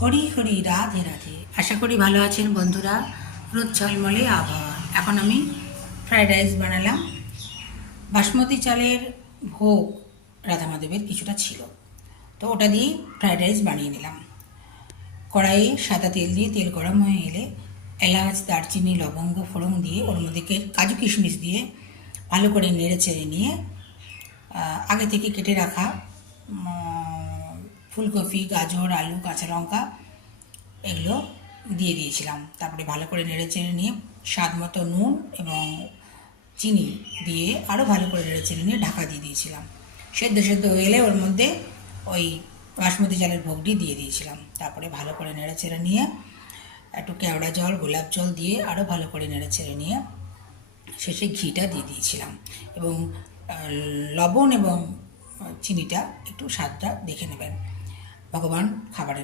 হরি হরি, রাধে রাধে। আশা করি ভালো আছেন বন্ধুরা। রোদ ঝলমলে আবহাওয়া। এখন আমি ফ্রাইড রাইস বানালাম। বাসমতি চালের ভোগ রাধা মাধবের কিছুটা ছিল, তো ওটা দিয়ে ফ্রাইড রাইস বানিয়ে নিলাম। কড়াইয়ে সাদা তেল দিয়ে তেল গরম হয়ে এলে এলাচ, দারচিনি, লবঙ্গ, ফোড়ন দিয়ে ওর মধ্যে কাজু কিশমিশ দিয়ে ভালো করে নেড়ে চেড়ে নিয়ে আগে থেকে কেটে রাখা ফুলকপি, গাজর, আলু, কাঁচা লঙ্কা এগুলো দিয়ে দিয়েছিলাম। তারপরে ভালো করে নেড়ে চেড়ে নিয়ে স্বাদ মতো নুন এবং চিনি দিয়ে আরও ভালো করে নেড়ে চেড়ে নিয়ে ঢাকা দিয়ে দিয়েছিলাম। সেদ্ধ সেদ্ধ হয়ে এলে ওর মধ্যে ওই বাসমতি চালের ভোগটি দিয়ে দিয়েছিলাম। তারপরে ভালো করে নেড়ে চেড়ে নিয়ে একটু কেওড়া জল, গোলাপ জল দিয়ে আরও ভালো করে নেড়ে চেড়ে নিয়ে শেষে ঘিটা দিয়ে দিয়েছিলাম এবং লবণ এবং চিনিটা একটু স্বাদটা দেখে নেবেন। ভগবান খাবারের